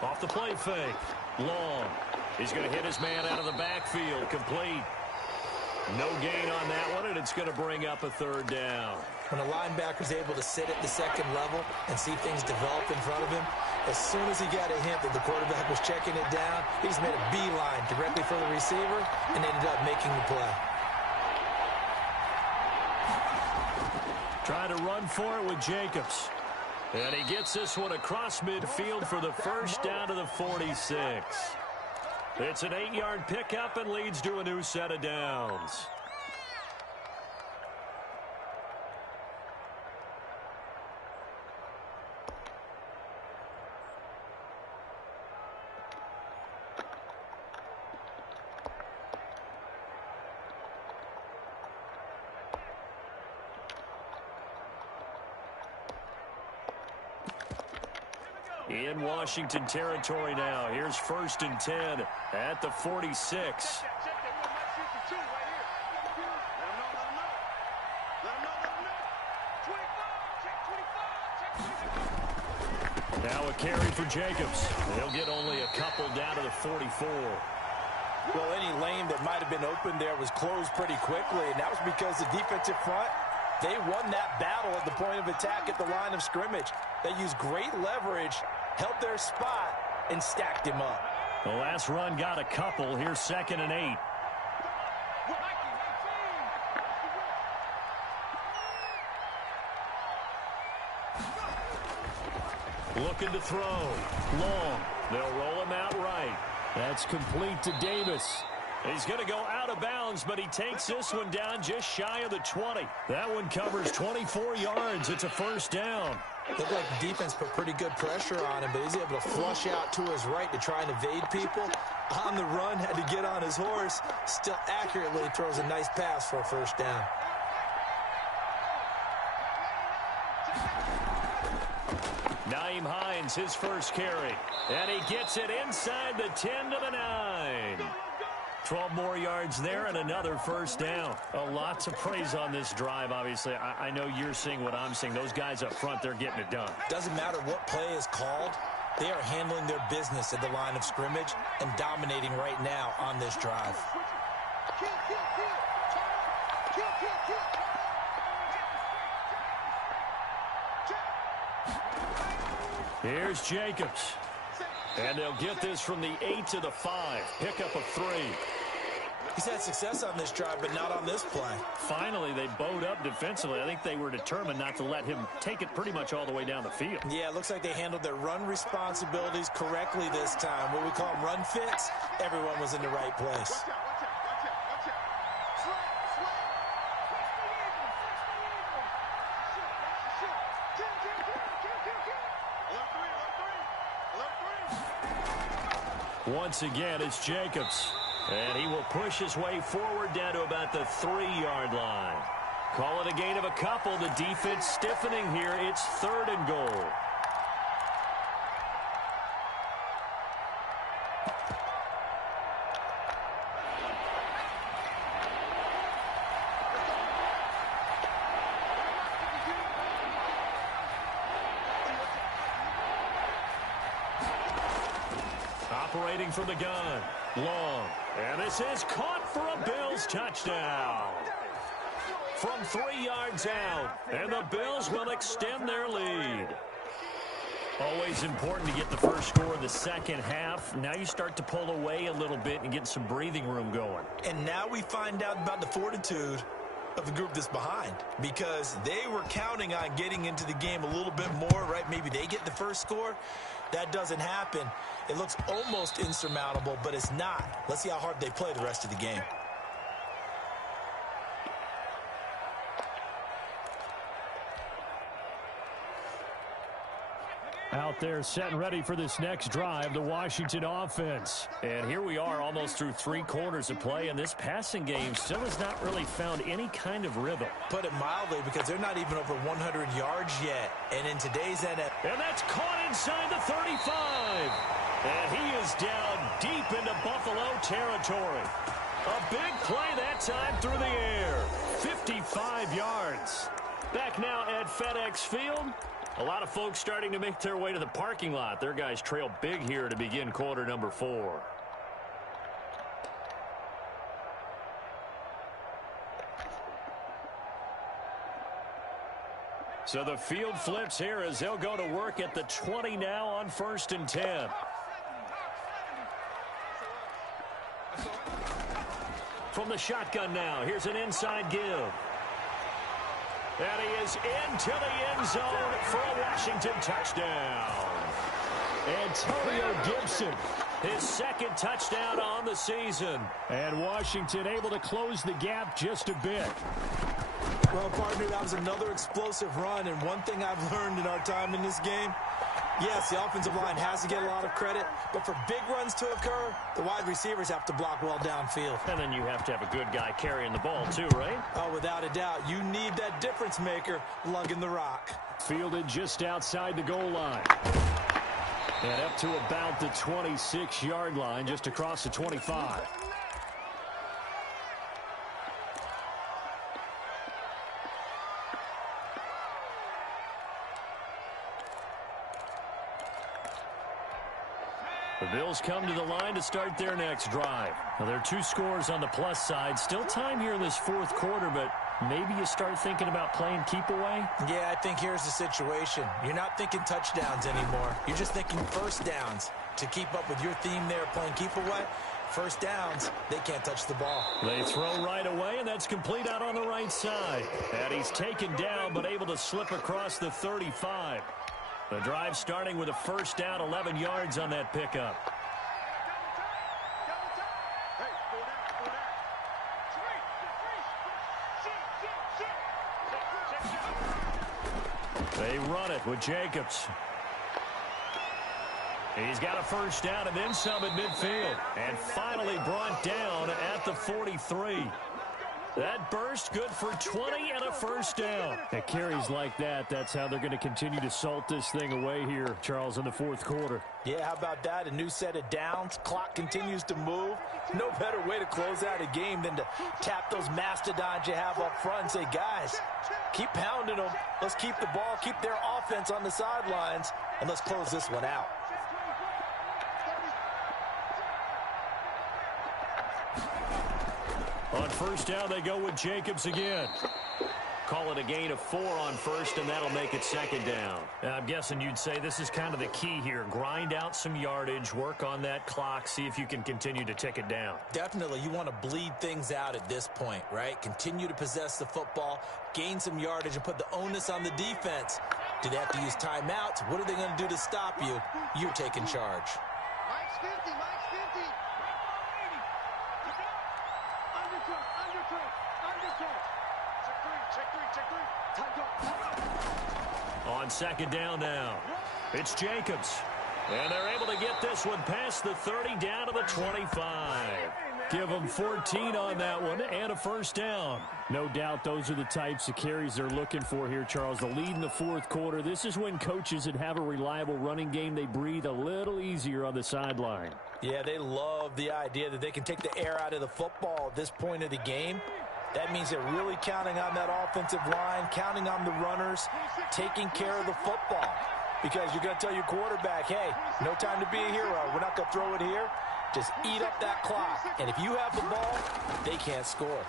Off the play fake. Long. He's going to hit his man out of the backfield. Complete. No gain on that one, and it's going to bring up a third down. When a linebacker's able to sit at the second level and see things develop in front of him, as soon as he got a hint that the quarterback was checking it down, he just made a beeline directly for the receiver and ended up making the play. Trying to run for it with Jacobs. And he gets this one across midfield for the first down to the 46. It's an 8-yard pickup and leads to a new set of downs. In Washington territory now. Here's 1st and 10 at the 46. Now a carry for Jacobs. They'll get only a couple down to the 44. Well, any lane that might have been open there was closed pretty quickly, and that was because the defensive front, they won that battle at the point of attack at the line of scrimmage. They used great leverage, held their spot, and stacked him up. The last run got a couple. Here's 2nd and 8. Looking to throw. Long. They'll roll him out right. That's complete to Davis. He's going to go out of bounds, but he takes this one down just shy of the 20. That one covers 24 yards. It's a 1st down. Looked like the defense put pretty good pressure on him, but he's able to flush out to his right to try and evade people. On the run, had to get on his horse. Still accurately throws a nice pass for a 1st down. Naeem Hines, his first carry. And he gets it inside the 10 to the 9. 12 more yards there and another 1st down. A lot to praise on this drive, obviously. I know you're seeing what I'm seeing. Those guys up front, they're getting it done. Doesn't matter what play is called. They are handling their business at the line of scrimmage and dominating right now on this drive. Here's Jacobs. And they'll get this from the 8 to the 5. Pickup of 3. He's had success on this drive, but not on this play. Finally, they bowed up defensively. I think they were determined not to let him take it pretty much all the way down the field. Yeah, it looks like they handled their run responsibilities correctly this time. What we call them run fits, everyone was in the right place. Once again, it's Jacobs. And he will push his way forward down to about the 3-yard line. Call it a gain of a couple. The defense stiffening here. It's 3rd and goal. Operating from the gun. Long. And this is caught for a Bills touchdown. From 3 yards out. And the Bills will extend their lead. Always important to get the first score in the second half. Now you start to pull away a little bit and get some breathing room going. And now we find out about the fortitude of the group that's behind, because they were counting on getting into the game a little bit more, right? Maybe they get the first score. That doesn't happen. It looks almost insurmountable, but it's not. Let's see how hard they play the rest of the game. Out there set and ready for this next drive, the Washington offense. And here we are almost through 3 quarters of play, and this passing game still has not really found any kind of rhythm. Put it mildly, because they're not even over 100 yards yet. And in today's NFL... And that's caught inside the 35. And he is down deep into Buffalo territory. A big play that time through the air. 55 yards. Back now at FedEx Field. A lot of folks starting to make their way to the parking lot. Their guys trail big here to begin quarter number 4. So the field flips here as they'll go to work at the 20 now on 1st and 10. From the shotgun now, here's an inside give. And he is into the end zone for a Washington touchdown. Antonio Gibson, his 2nd touchdown on the season. And Washington able to close the gap just a bit. Well, partner, that was another explosive run, and one thing I've learned in our time in this game, yes, the offensive line has to get a lot of credit, but for big runs to occur, the wide receivers have to block well downfield. And then you have to have a good guy carrying the ball too, right? Oh, without a doubt. You need that difference maker lugging the rock. Fielded just outside the goal line. And up to about the 26-yard line, just across the 25. The Bills come to the line to start their next drive. Now, there are 2 scores on the plus side. Still time here in this fourth quarter, but maybe you start thinking about playing keep away? Yeah, I think here's the situation. You're not thinking touchdowns anymore. You're just thinking first downs. To keep up with your theme there, playing keep away, first downs, they can't touch the ball. They throw right away, and that's complete out on the right side. And he's taken down, but able to slip across the 35. The drive starting with a first down, 11 yards on that pickup. They run it with Jacobs. He's got a first down and then some at midfield. And finally brought down at the 43. That burst good for 20 and a first down. At carries like that, that's how they're going to continue to salt this thing away here, Charles, in the fourth quarter. Yeah, how about that? A new set of downs. Clock continues to move. No better way to close out a game than to tap those mastodons you have up front and say, guys, keep pounding them. Let's keep the ball, keep their offense on the sidelines, and let's close this one out. On first down, they go with Jacobs again. Call it a gain of 4 on first, and that'll make it second down. I'm guessing you'd say this is kind of the key here. Grind out some yardage, work on that clock, see if you can continue to tick it down. Definitely, you want to bleed things out at this point, right? Continue to possess the football, gain some yardage, and put the onus on the defense. Do they have to use timeouts? What are they going to do to stop you? You're taking charge. Mike's 50, Mike's 50. Undercut. Check three. On second down now, it's Jacobs. And they're able to get this one past the 30 down to the 25. Give them 14 on that one and a first down. No doubt those are the types of carries they're looking for here, Charles. The lead in the fourth quarter. This is when coaches that have a reliable running game, they breathe a little easier on the sideline. Yeah, they love the idea that they can take the air out of the football at this point of the game. That means they're really counting on that offensive line, counting on the runners, taking care of the football. Because you're going to tell your quarterback, hey, no time to be a hero. We're not going to throw it here. Just eat up that clock. And if you have the ball, they can't score.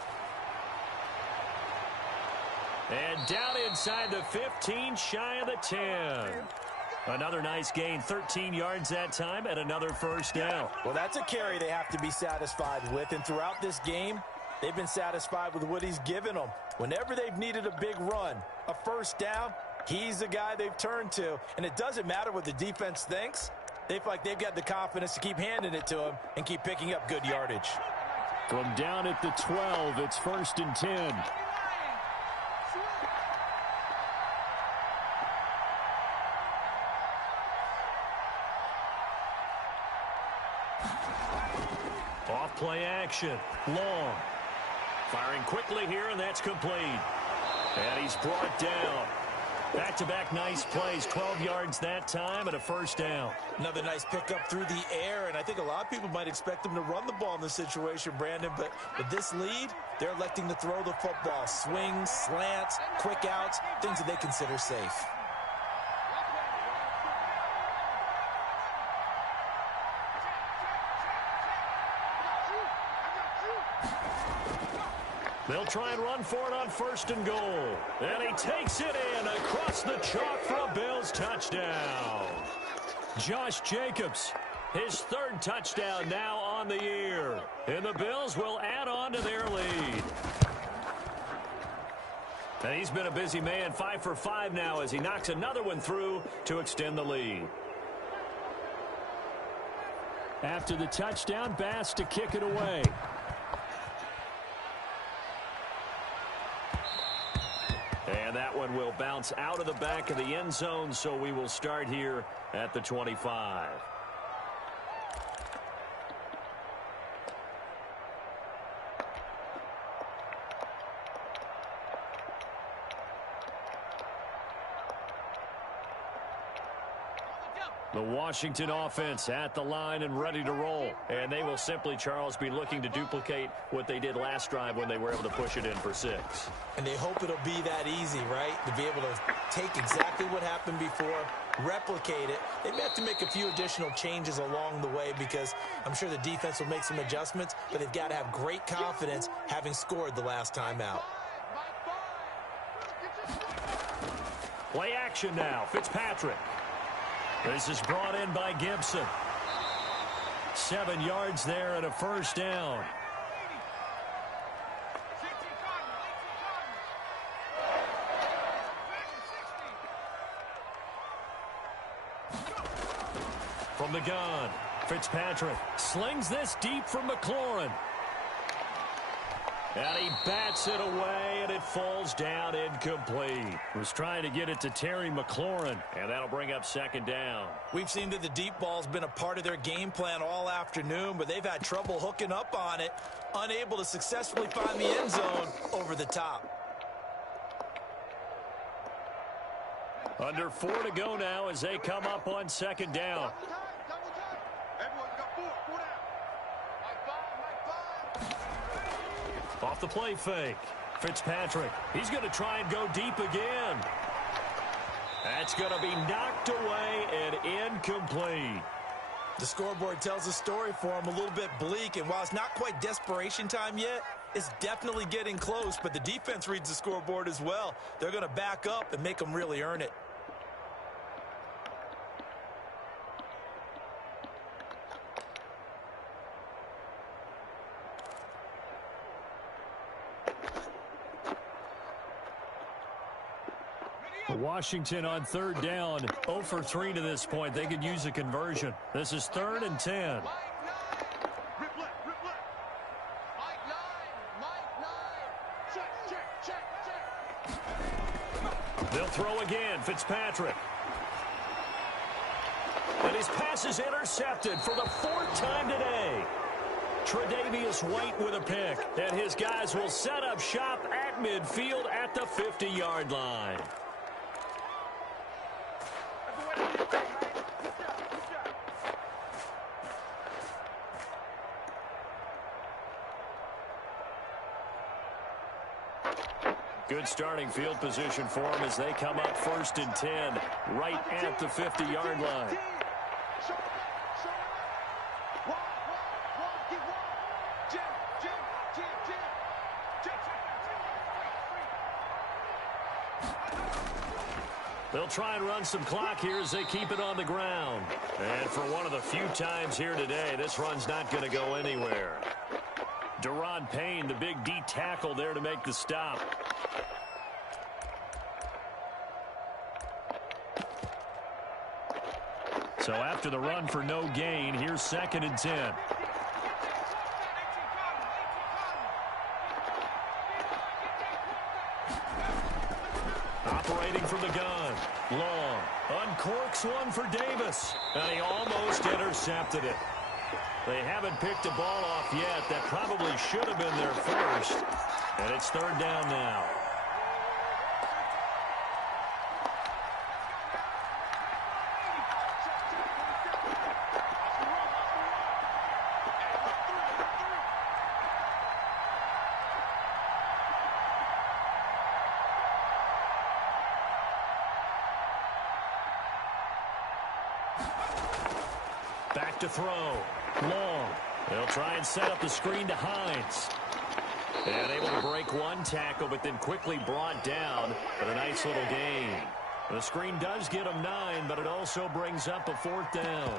And down inside the 15, shy of the 10. Another nice gain, 13 yards that time, and another first down. Well, that's a carry they have to be satisfied with. And throughout this game, they've been satisfied with what he's given them. Whenever they've needed a big run, a first down, he's the guy they've turned to. And it doesn't matter what the defense thinks. They feel like they've got the confidence to keep handing it to him and keep picking up good yardage. From down at the 12, it's 1st and 10. Off play action. Long. Firing quickly here, and that's complete. And he's brought down. Back-to-back nice plays, 12 yards that time and a first down. Another nice pickup through the air, and I think a lot of people might expect them to run the ball in this situation, Brandon, but with this lead, they're electing to throw the football. Swings, slants, quick outs, things that they consider safe. They'll try and run for it on 1st and goal. And he takes it in across the chalk for a Bills touchdown. Josh Jacobs, his 3rd touchdown now on the year. And the Bills will add on to their lead. And he's been a busy man, 5 for 5 now as he knocks another one through to extend the lead. After the touchdown, Bass to kick it away. And that one will bounce out of the back of the end zone, so we will start here at the 25. The Washington offense at the line and ready to roll. And they will simply, Charles, be looking to duplicate what they did last drive when they were able to push it in for 6. And they hope it'll be that easy, right? To be able to take exactly what happened before, replicate it. They may have to make a few additional changes along the way because I'm sure the defense will make some adjustments, but they've got to have great confidence having scored the last time out. Play action now. Fitzpatrick. This is brought in by Gibson. 7 yards there and a first down. From the gun, Fitzpatrick slings this deep from McLaurin. And he bats it away, and it falls down incomplete. Was trying to get it to Terry McLaurin, and that'll bring up second down. We've seen that the deep ball's been a part of their game plan all afternoon, but they've had trouble hooking up on it, unable to successfully find the end zone over the top. Under 4 to go now as they come up on second down. Off the play fake. Fitzpatrick. He's going to try and go deep again. That's going to be knocked away and incomplete. The scoreboard tells a story for him, a little bit bleak, and while it's not quite desperation time yet, it's definitely getting close, but the defense reads the scoreboard as well. They're going to back up and make them really earn it. Washington on third down, 0 for 3 to this point. They could use a conversion. This is 3rd and 10. They'll throw again, Fitzpatrick. And his pass is intercepted for the 4th time today. Tre'Davious White with a pick, and his guys will set up shop at midfield at the 50-yard line. Good starting field position for them as they come up 1st and 10, right at the 50-yard line. They'll try and run some clock here as they keep it on the ground. And for one of the few times here today, this run's not going to go anywhere. Deron Payne, the big D tackle there to make the stop. So after the run for no gain, here's 2nd and 10. Operating from the gun. Long. Uncorks one for Davis. And he almost intercepted it. They haven't picked a ball off yet. That probably should have been their first. And it's 3rd down now. Back to throw. Long. They'll try and set up the screen to Hines. And able to break one tackle, but then quickly brought down. But a nice little gain. The screen does get him 9, but it also brings up a 4th down.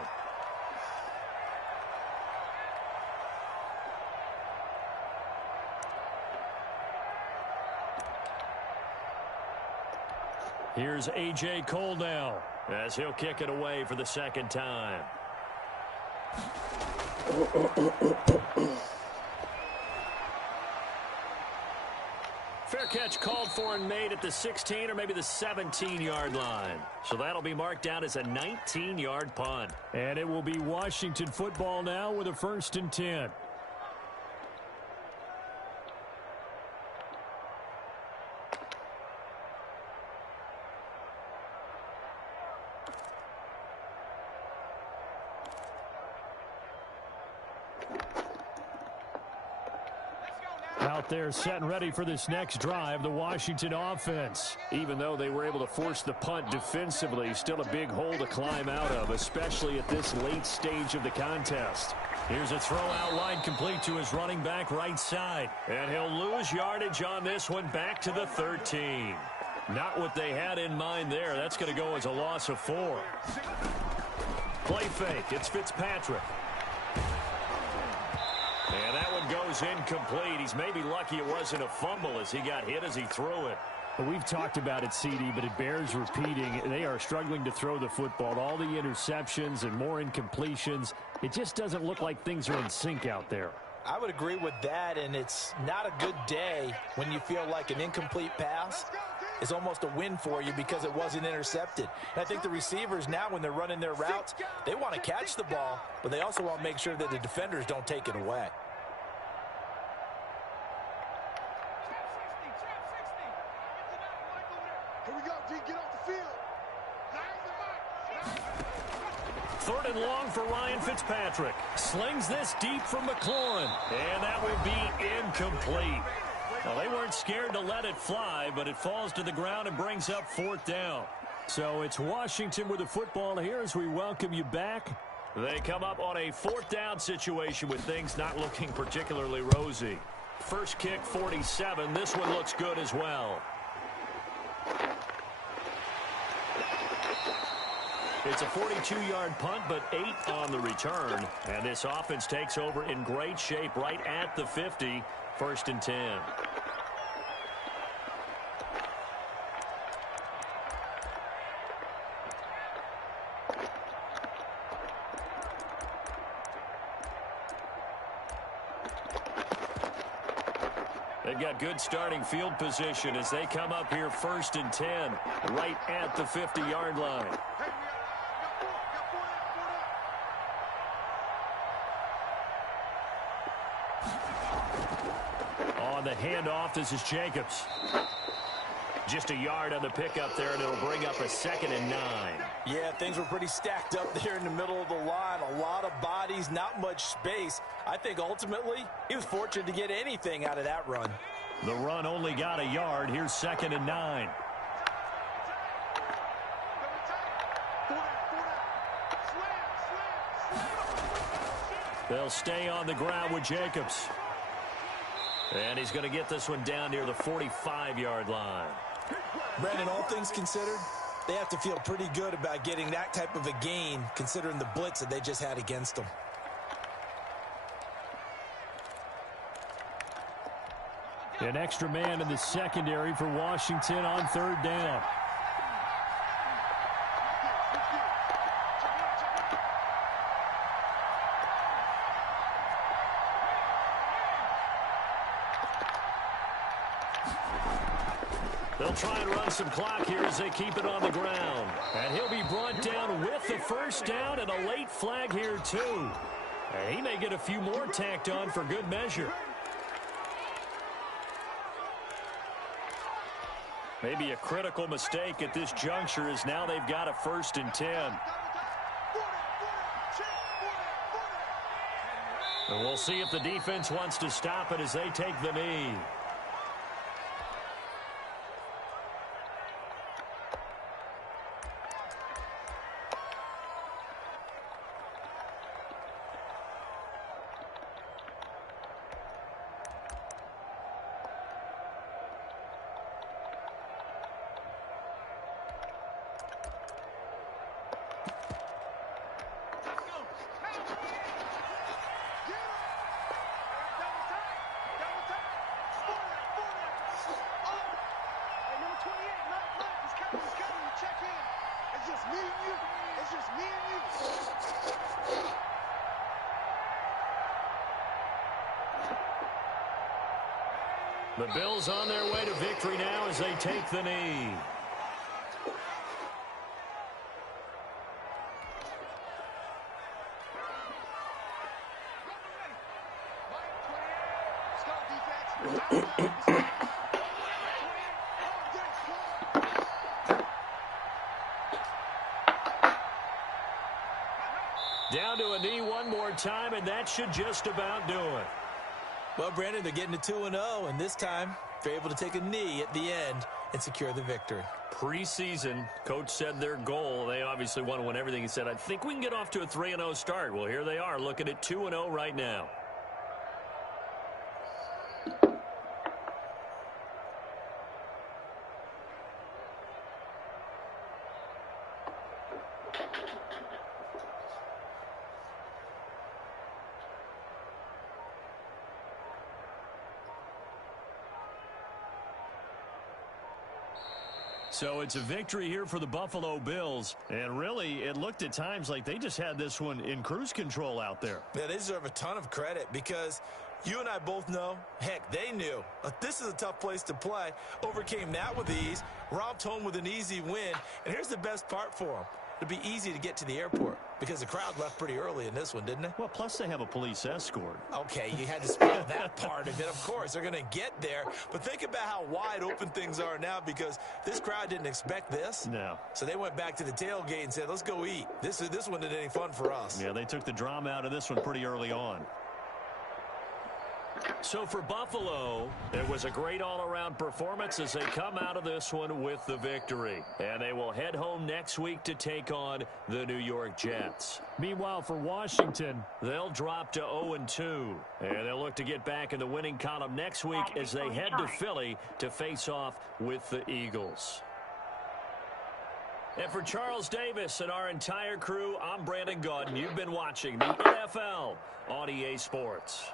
Here's A.J. Cole now as he'll kick it away for the 2nd time. Fair catch called for and made at the 16 or maybe the 17-yard line. So that'll be marked down as a 19-yard punt. And it will be Washington football now with a 1st and 10. out there setting ready for this next drive, the Washington offense. Even though they were able to force the punt defensively, still a big hole to climb out of, especially at this late stage of the contest. Here's a throw out line complete to his running back right side. And he'll lose yardage on this one, back to the 13. Not what they had in mind there. That's going to go as a loss of 4. Play fake. It's Fitzpatrick. And that one goes incomplete. He's maybe lucky it wasn't a fumble as he got hit as he threw it. But we've talked about it, CD, but it bears repeating. They are struggling to throw the football. All the interceptions and more incompletions. It just doesn't look like things are in sync out there. I would agree with that, and it's not a good day when you feel like an incomplete pass is almost a win for you because it wasn't intercepted. And I think the receivers now, when they're running their routes, they want to catch the ball, but they also want to make sure that the defenders don't take it away. Here we go, D. Get off the field. Third and long for Ryan Fitzpatrick. Slings this deep from McLaurin. And that will be incomplete. Well, they weren't scared to let it fly, but it falls to the ground and brings up 4th down. So it's Washington with the football here as we welcome you back. They come up on a 4th down situation with things not looking particularly rosy. First kick, 47. This one looks good as well. It's a 42-yard punt, but 8 on the return. And this offense takes over in great shape right at the 50. 1st and 10. They've got good starting field position as they come up here 1st and 10, right at the 50-yard line. On the handoff, this is Jacobs. Just a yard on the pickup there, and it'll bring up a 2nd and 9. Yeah, things were pretty stacked up there in the middle of the line. A lot of bodies, not much space. I think ultimately he was fortunate to get anything out of that run. The run only got a yard. Here's 2nd and 9. They'll stay on the ground with Jacobs. And he's going to get this one down near the 45-yard line. Brandon, all things considered, they have to feel pretty good about getting that type of a gain, considering the blitz that they just had against them. An extra man in the secondary for Washington on 3rd down. They'll try and run some clock here as they keep it on the ground. And he'll be brought down with the 1st down and a late flag here, too. And he may get a few more tacked on for good measure. Maybe a critical mistake at this juncture as now they've got a 1st and 10. And we'll see if the defense wants to stop it as they take the knee. The Bills on their way to victory now as they take the knee. Down to a knee one more time, and that should just about do it. Well, Brandon, they're getting to 2-0, and this time they're able to take a knee at the end and secure the victory. Preseason, coach said their goal, they obviously want to win everything. He said, I think we can get off to a 3-0 start. Well, here they are looking at 2-0 right now. So it's a victory here for the Buffalo Bills. And really, it looked at times like they just had this one in cruise control out there. Yeah, they deserve a ton of credit because you and I both know, heck, they knew. This is a tough place to play. Overcame that with ease, romped home with an easy win. And here's the best part for them. It'll be easy to get to the airport because the crowd left pretty early in this one, didn't it? Well, plus they have a police escort. Okay, you had to spell that part of it. Of course, they're going to get there. But think about how wide open things are now because this crowd didn't expect this. No. So they went back to the tailgate and said, let's go eat. This one isn't any fun for us. Yeah, they took the drama out of this one pretty early on. So for Buffalo, it was a great all-around performance as they come out of this one with the victory. And they will head home next week to take on the New York Jets. Meanwhile, for Washington, they'll drop to 0-2. And they'll look to get back in the winning column next week as they head to Philly to face off with the Eagles. And for Charles Davis and our entire crew, I'm Brandon Gaudin. You've been watching the NFL on EA Sports.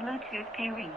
Bluetooth pairing.